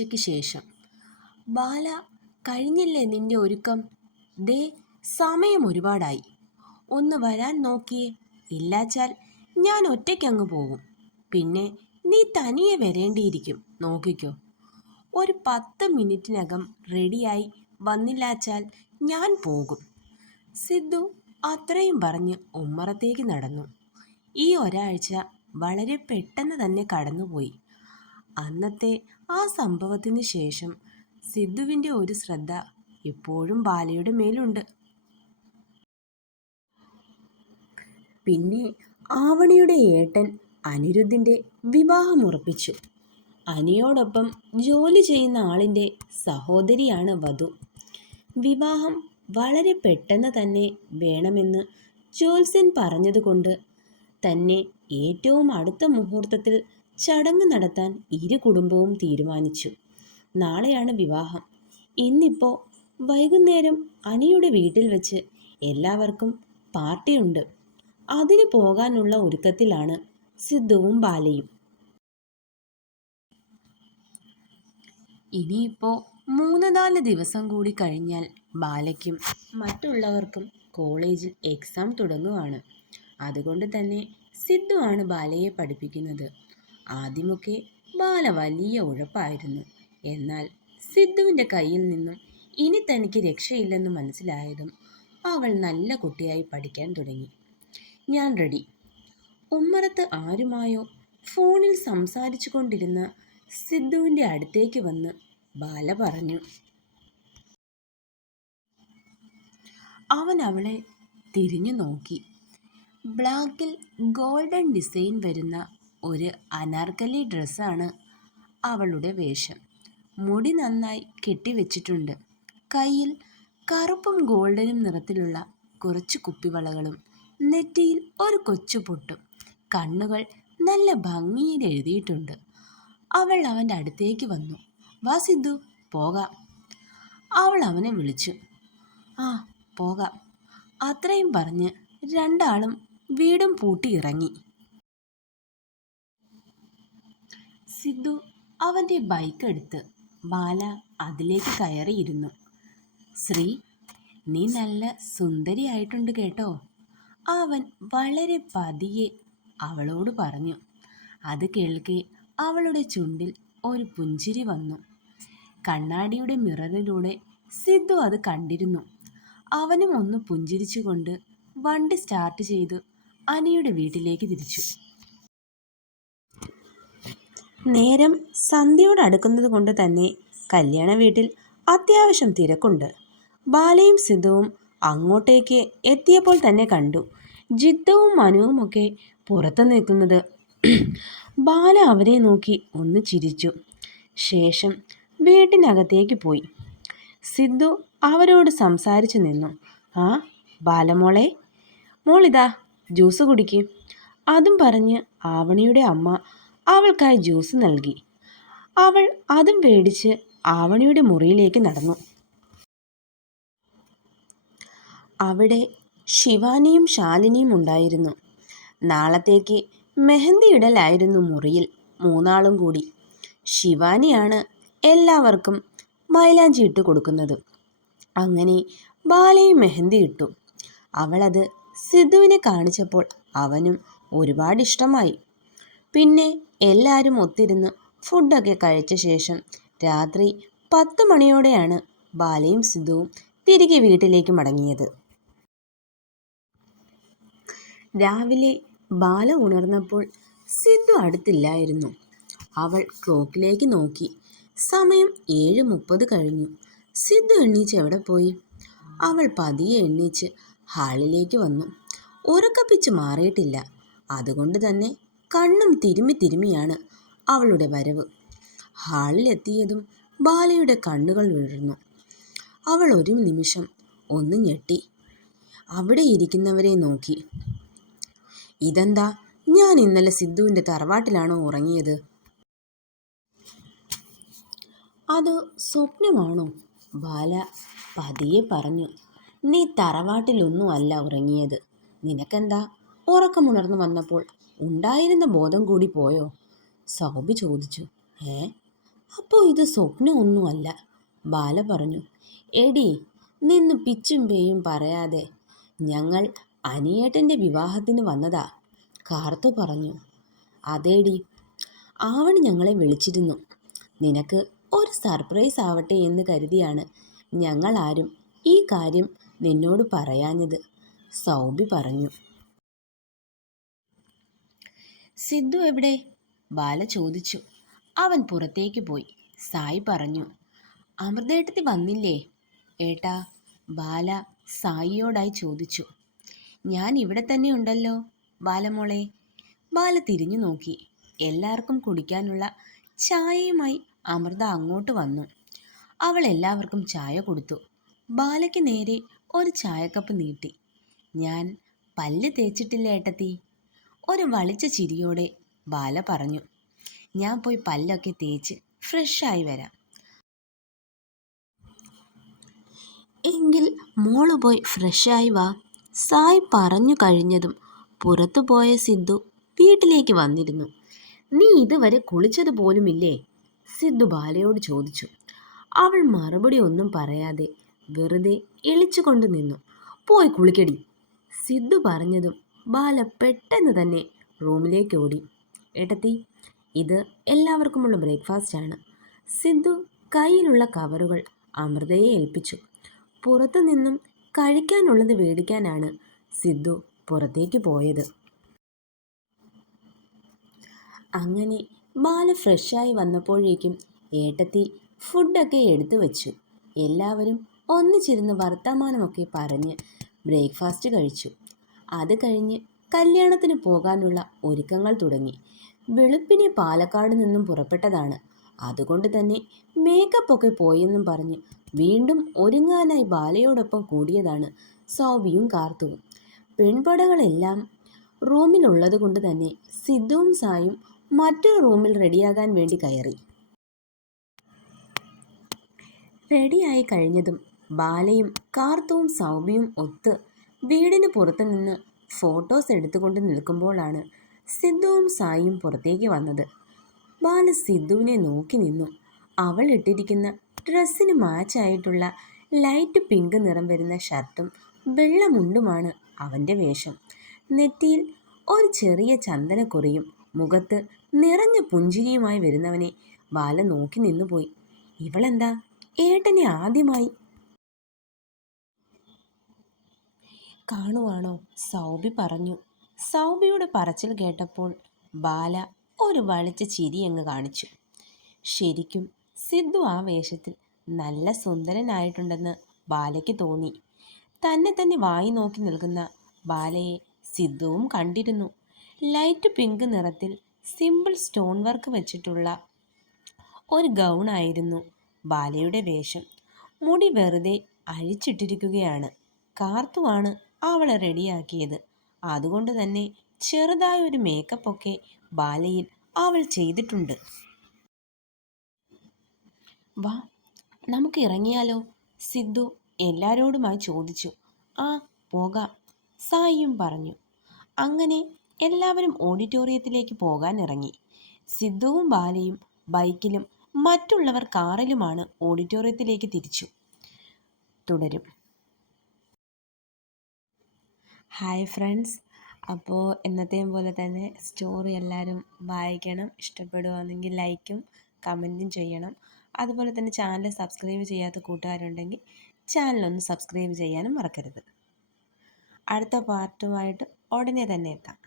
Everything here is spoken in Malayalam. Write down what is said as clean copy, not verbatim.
ഒരാഴ്ചയ്ക്ക് ശേഷം. ബാല, കഴിഞ്ഞില്ലേ നിന്റെ ഒരുക്കം? ദേ, സമയം ഒരുപാടായി. ഒന്ന് വരാൻ നോക്കിയേ. ഇല്ലാച്ചാൽ ഞാൻ ഒറ്റയ്ക്കങ്ങ് പോകും. പിന്നെ നീ തനിയെ വരേണ്ടിയിരിക്കും. നോക്കിക്കോ. ഒരു 10 മിനിറ്റിനകം റെഡിയായി വന്നില്ലാച്ചാൽ ഞാൻ പോകും. സിദ്ധു അത്രയും പറഞ്ഞ് ഉമ്മറത്തേക്ക് നടന്നു. ഈ ഒരാഴ്ച വളരെ പെട്ടെന്ന് തന്നെ കടന്നുപോയി. അന്നത്തെ ആ സംഭവത്തിന് ശേഷം സിദ്ധുവിൻ്റെ ഒരു ശ്രദ്ധ ഇപ്പോഴും ബാലയുടെ മേലുണ്ട്. പിന്നെ ആവണിയുടെ ഏട്ടൻ അനിരുദ്ധിൻ്റെ വിവാഹം ഉറപ്പിച്ചു. അനിയോടൊപ്പം ജോലി ചെയ്യുന്ന ആളിൻ്റെ സഹോദരിയാണ് വധു. വിവാഹം വളരെ പെട്ടെന്ന് തന്നെ വേണമെന്ന് ജ്യോത്സ്യൻ പറഞ്ഞതുകൊണ്ട് തന്നെ ഏറ്റവും അടുത്ത മുഹൂർത്തത്തിൽ ചടങ്ങ് നടത്താൻ ഇരു കുടുംബവും തീരുമാനിച്ചു. നാളെയാണ് വിവാഹം. ഇന്നിപ്പോൾ വൈകുന്നേരം അനിയുടെ വീട്ടിൽ വെച്ച് എല്ലാവർക്കും പാർട്ടിയുണ്ട്. അതിന് പോകാനുള്ള ഒരുക്കത്തിലാണ് സിദ്ധുവും ബാലയും. ഇനിയിപ്പോൾ 3-4 ദിവസം കൂടി കഴിഞ്ഞാൽ ബാലയ്ക്കും മറ്റുള്ളവർക്കും കോളേജിൽ എക്സാം തുടങ്ങുകയാണ്. അതുകൊണ്ട് തന്നെ സിദ്ധു ആണ് ബാലയെ പഠിപ്പിക്കുന്നത്. ആദ്യമൊക്കെ ബാല വലിയ ഉഴപ്പായിരുന്നു. എന്നാൽ സിദ്ധുവിൻ്റെ കയ്യിൽ നിന്നും ഇനി തനിക്ക് രക്ഷയില്ലെന്ന് മനസ്സിലായതും അവൾ നല്ല കുട്ടിയായി പഠിക്കാൻ തുടങ്ങി. ഞാൻ റെഡി. ഉമ്മറത്ത് ആരുമായോ ഫോണിൽ സംസാരിച്ചു കൊണ്ടിരുന്ന സിദ്ധുവിൻ്റെ അടുത്തേക്ക് വന്ന് ബാല പറഞ്ഞു. അവൻ അവളെ തിരിഞ്ഞു നോക്കി. ബ്ലാക്കിൽ ഗോൾഡൻ ഡിസൈൻ വരുന്ന ഒരു അനാർക്കലി ഡ്രസ്സാണ് അവളുടെ വേഷം. മുടി നന്നായി കെട്ടിവെച്ചിട്ടുണ്ട്. കയ്യിൽ കറുപ്പും ഗോൾഡനും നിറത്തിലുള്ള കുറച്ച് കുപ്പിവളകളും നെറ്റിയിൽ ഒരു കൊച്ചു പൊട്ടും. കണ്ണുകൾ നല്ല ഭംഗിയിൽ എഴുതിയിട്ടുണ്ട്. അവൾ അവൻ്റെ അടുത്തേക്ക് വന്നു. വാ സിദ്ധു, പോകാം. അവൾ അവനെ വിളിച്ചു. ആ, പോകാം. അത്രയും പറഞ്ഞ് രണ്ടാളും വീടും പൂട്ടി ഇറങ്ങി. സിദ്ധു അവൻ്റെ ബൈക്ക് എടുത്ത് ബാല അതിലേക്ക് കയറിയിരുന്നു. ശ്രീ, നീ നല്ല സുന്ദരിയായിട്ടുണ്ട് കേട്ടോ, അവൻ വളരെ പതിയെ അവളോട് പറഞ്ഞു. അത് കേൾക്കെ അവളുടെ ചുണ്ടിൽ ഒരു പുഞ്ചിരി വന്നു. കണ്ണാടിയുടെ മിററിലൂടെ സിദ്ധു അത് കണ്ടിരുന്നു. അവനും ഒന്ന് പുഞ്ചിരിച്ചുകൊണ്ട് വണ്ടി സ്റ്റാർട്ട് ചെയ്ത് അനിയുടെ വീട്ടിലേക്ക് തിരിച്ചു. നേരം സന്ധ്യയോടടുക്കുന്നത് കൊണ്ട് തന്നെ കല്യാണ വീട്ടിൽ അത്യാവശ്യം തിരക്കുണ്ട്. ബാലയും സിദ്ധുവും അങ്ങോട്ടേക്ക് എത്തിയപ്പോൾ തന്നെ കണ്ടു ജിത്തുവും മനുവുമൊക്കെ പുറത്തു നിൽക്കുന്നത്. ബാല അവരെ നോക്കി ഒന്ന് ചിരിച്ചു. ശേഷം വീട്ടിനകത്തേക്ക് പോയി. സിദ്ധു അവരോട് സംസാരിച്ചു നിന്നു. ആ ബാലമോളെ, മോളിതാ ജ്യൂസ് കുടിക്കും. അതും പറഞ്ഞ് ആവണിയുടെ അമ്മ അവൾക്കായി ജ്യൂസ് നൽകി. അവൾ അതും പേടിച്ച് ആവണിയുടെ മുറിയിലേക്ക് നടന്നു. അവിടെ ശിവാനിയും ശാലിനിയും ഉണ്ടായിരുന്നു. നാളത്തേക്ക് മെഹന്തി ഇടലായിരുന്നു മുറിയിൽ. മൂന്നാളും കൂടി. ശിവാനിയാണ് എല്ലാവർക്കും മൈലാഞ്ചി ഇട്ട് കൊടുക്കുന്നത്. അങ്ങനെ ബാലയും മെഹന്തി ഇട്ടു. അവളത് സിദ്ധുവിനെ കാണിച്ചപ്പോൾ അവനും ഒരുപാട് ഇഷ്ടമായി. പിന്നെ എല്ലാവരും ഒത്തിരുന്ന് ഫുഡൊക്കെ കഴിച്ച ശേഷം രാത്രി 10 മണിയോടെയാണ് ബാലയും സിദ്ധുവും തിരികെ വീട്ടിലേക്ക് മടങ്ങിയത്. രാവിലെ ബാല ഉണർന്നപ്പോൾ സിദ്ധു അടുത്തില്ലായിരുന്നു. അവൾ ക്ലോക്കിലേക്ക് നോക്കി. സമയം 7:30 കഴിഞ്ഞു. സിദ്ധു എണ്ണീച്ച് എവിടെ പോയി? അവൾ പതിയെ എണ്ണീച്ച് ഹാളിലേക്ക് വന്നു. ഉറക്കപ്പിച്ച് മാറിയിട്ടില്ല. അതുകൊണ്ട് തന്നെ കണ്ണും തിരുമ്മിയാണ് അവളുടെ വരവ്. ഹാളിലെത്തിയതും ബാലയുടെ കണ്ണുകൾ വിടർന്നു. അവൾ ഒരു നിമിഷം ഒന്ന് ഞെട്ടി അവിടെ ഇരിക്കുന്നവരെ നോക്കി. ഇതെന്താ, ഞാൻ ഇന്നലെ സിദ്ധുവിൻ്റെ തറവാട്ടിലാണോ ഉറങ്ങിയത്? അത് സ്വപ്നമാണോ? ബാല പതിയെ പറഞ്ഞു. നീ തറവാട്ടിലൊന്നും അല്ല ഉറങ്ങിയത്. നിനക്കെന്താ ഉറക്കമുണർന്നു വന്നപ്പോൾ ഉണ്ടായിരുന്ന ബോധം കൂടി പോയോ? സൗബി ചോദിച്ചു. അപ്പോൾ ഇത് സ്വപ്നമൊന്നുമല്ല, ബാല പറഞ്ഞു. എടി, നിന്ന് പിച്ചും പേയും പറയാതെ, ഞങ്ങൾ അനിയേട്ടൻ്റെ വിവാഹത്തിന് വന്നതാ, കാർത്തു പറഞ്ഞു. അതേടി, ആവണി ഞങ്ങളെ വിളിച്ചിരുന്നു. നിനക്ക് ഒരു സർപ്രൈസ് ആവട്ടെ എന്ന് കരുതിയാണ് ഞങ്ങളാരും ഈ കാര്യം നിന്നോട് പറയാഞ്ഞത്, സൗബി പറഞ്ഞു. സിദ്ധു എവിടെ? ബാല ചോദിച്ചു. അവൻ പുറത്തേക്ക് പോയി. സായി പറഞ്ഞു. അമൃതേട്ടത്തി വന്നില്ലേ ഏട്ടാ? ബാല സായിയോടായി ചോദിച്ചു. ഞാൻ ഇവിടെ തന്നെ ഉണ്ടല്ലോ ബാലമോളെ. ബാല തിരിഞ്ഞു നോക്കി. എല്ലാവർക്കും കുടിക്കാനുള്ള ചായയുമായി അമൃത അങ്ങോട്ട് വന്നു. അവൾ എല്ലാവർക്കും ചായ കൊടുത്തു. ബാലയ്ക്ക് നേരെ ഒരു ചായക്കപ്പ് നീട്ടി. ഞാൻ പല്ല് തേച്ചിട്ടില്ല ഏട്ടത്തി. ഒരു വളിച്ച ചിരിയോടെ ബാല പറഞ്ഞു. ഞാൻ പോയി പല്ലൊക്കെ തേച്ച് ഫ്രഷായി വരാം. എങ്കിൽ മോള് പോയി ഫ്രഷായി വാ. സായി പറഞ്ഞു കഴിഞ്ഞതും പുറത്തു പോയ സിദ്ധു വീട്ടിലേക്ക് വന്നിരുന്നു. നീ ഇതുവരെ കുളിച്ചതുപോലുമില്ലേ? സിദ്ധു ബാലയോട് ചോദിച്ചു. അവൾ മറുപടി ഒന്നും പറയാതെ വെറുതെ ഇളിച്ചുകൊണ്ട് നിന്നു. പോയി കുളിക്കടി. സിദ്ധു പറഞ്ഞതും ബാല പെട്ടെന്ന് തന്നെ റൂമിലേക്ക് ഓടി. ഏട്ടത്തി, ഇത് എല്ലാവർക്കുമുള്ള ബ്രേക്ക്ഫാസ്റ്റാണ്. സിദ്ധു കയ്യിലുള്ള കവറുകൾ അമൃതയെ ഏൽപ്പിച്ചു. പുറത്തു നിന്നും കഴിക്കാനുള്ളത് മേടിക്കാനാണ് സിദ്ധു പുറത്തേക്ക് പോയത്. അങ്ങനെ ബാല ഫ്രഷായി വന്നപ്പോഴേക്കും ഏട്ടത്തി ഫുഡൊക്കെ എടുത്തു വച്ചു. എല്ലാവരും ഒന്നിച്ചിരുന്ന് വർത്തമാനമൊക്കെ പറഞ്ഞ് ബ്രേക്ക്ഫാസ്റ്റ് കഴിച്ചു. അത് കഴിഞ്ഞ് കല്യാണത്തിന് പോകാനുള്ള ഒരുക്കങ്ങൾ തുടങ്ങി. വെളുപ്പിനെ പാലക്കാട് നിന്നും പുറപ്പെട്ടതാണ്. അതുകൊണ്ട് തന്നെ മേക്കപ്പൊക്കെ പോയെന്നും പറഞ്ഞ് വീണ്ടും ഒരുങ്ങാനായി ബാലയോടൊപ്പം കൂടിയതാണ് സൗബിയും കാർത്തുവും. പെൺപടകളെല്ലാം റൂമിലുള്ളത് കൊണ്ട് തന്നെ സിദ്ധുവും സായും മറ്റൊരു റൂമിൽ റെഡിയാകാൻ വേണ്ടി കയറി. റെഡിയായി കഴിഞ്ഞതും ബാലയും കാർത്തുവും സൗബിയും ഒത്ത് വീടിന് പുറത്തു നിന്ന് ഫോട്ടോസ് എടുത്തുകൊണ്ട് നിൽക്കുമ്പോഴാണ് സിദ്ധുവും സായിയും പുറത്തേക്ക് വന്നത്. ബാല സിദ്ധുവിനെ നോക്കി നിന്നു. അവൾ ഇട്ടിരിക്കുന്ന ഡ്രസ്സിന് മാച്ചായിട്ടുള്ള ലൈറ്റ് പിങ്ക് നിറം വരുന്ന ഷർട്ടും വെള്ള മുണ്ടുമാണ് അവൻ്റെ വേഷം. നെറ്റിയിൽ ഒരു ചെറിയ ചന്ദനക്കുറിയും മുഖത്ത് നിറഞ്ഞ പുഞ്ചിരിയുമായി വരുന്നവനെ ബാല നോക്കി നിന്നുപോയി. ഇവളെന്താ ഏട്ടനെ ആദ്യമായി കാണുവാണോ? സൗബി പറഞ്ഞു. സൗബിയുടെ പറച്ചിൽ കേട്ടപ്പോൾ ബാല ഒരു വളിച്ച ചിരി അങ്ങ് കാണിച്ചു. ശരിക്കും സിദ്ധു ആ വേഷത്തിൽ നല്ല സുന്ദരനായിട്ടുണ്ടെന്ന് ബാലയ്ക്ക് തോന്നി. തന്നെ വായി നോക്കി നിൽക്കുന്ന ബാലയെ സിദ്ധുവും കണ്ടിരുന്നു. ലൈറ്റ് പിങ്ക് നിറത്തിൽ സിമ്പിൾ സ്റ്റോൺ വർക്ക് വെച്ചിട്ടുള്ള ഒരു ഗൗണായിരുന്നു ബാലയുടെ വേഷം. മുടി വെറുതെ അഴിച്ചിട്ടിരിക്കുകയാണ്. കാർത്തുവാണ് അവളെ റെഡിയാക്കിയത്. അതുകൊണ്ട് തന്നെ ചെറുതായ ഒരു മേക്കപ്പൊക്കെ ബാലയിൽ അവൾ ചെയ്തിട്ടുണ്ട്. വാ, നമുക്ക് ഇറങ്ങിയാലോ? സിദ്ധു എല്ലാവരോടുമായി ചോദിച്ചു. ആ, പോകാം, സായിയും പറഞ്ഞു. അങ്ങനെ എല്ലാവരും ഓഡിറ്റോറിയത്തിലേക്ക് പോകാൻ ഇറങ്ങി. സിദ്ധുവും ബാലയും ബൈക്കിലും മറ്റുള്ളവർ കാറിലുമാണ് ഓഡിറ്റോറിയത്തിലേക്ക് തിരിച്ചു. തുടരും. ഹായ് ഫ്രണ്ട്സ്, അപ്പോൾ എന്നത്തെയും പോലെ തന്നെ സ്റ്റോറി എല്ലാവരും വായിക്കണം. ഇഷ്ടപ്പെടുകയാണെങ്കിൽ ലൈക്കും കമൻറ്റും ചെയ്യണം. അതുപോലെ തന്നെ ചാനൽ സബ്സ്ക്രൈബ് ചെയ്യാത്ത കൂട്ടുകാരുണ്ടെങ്കിൽ ചാനലൊന്ന് സബ്സ്ക്രൈബ് ചെയ്യാനും മറക്കരുത്. അടുത്ത പാർട്ടുമായിട്ട് ഉടനെ തന്നെ എത്താം.